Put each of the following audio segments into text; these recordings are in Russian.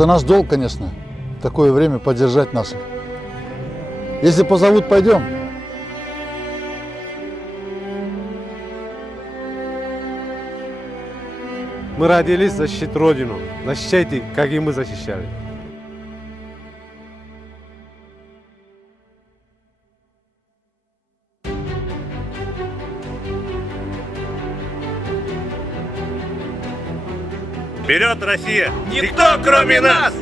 Это наш долг, конечно, в такое время поддержать наших. Если позовут, пойдем. Мы родились защитить Родину. Защищайте, как и мы защищали. Вперед, Россия! Никто, кроме нас!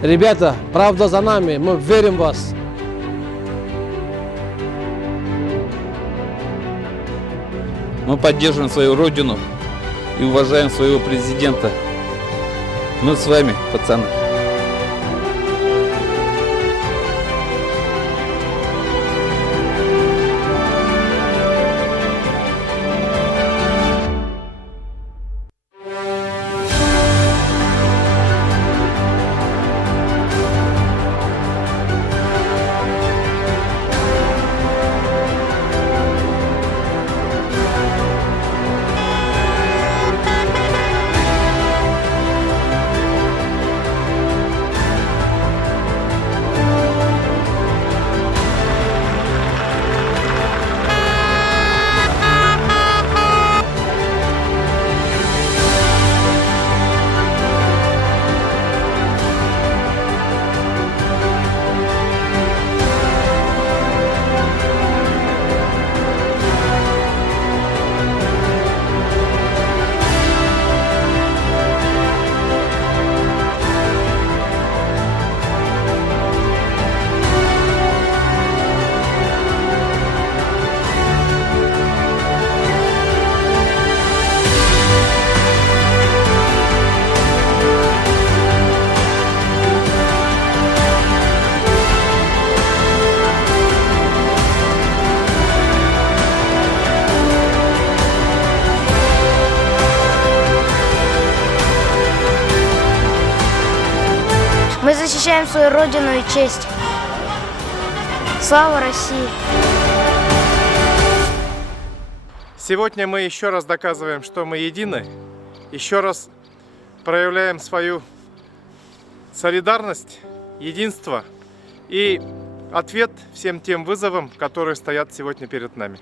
Ребята, правда за нами, мы верим в вас. Мы поддерживаем свою родину и уважаем своего президента. Мы с вами, пацаны. Мы защищаем свою родину и честь. Слава России! Сегодня мы еще раз доказываем, что мы едины, еще раз проявляем свою солидарность, единство и ответ всем тем вызовам, которые стоят сегодня перед нами.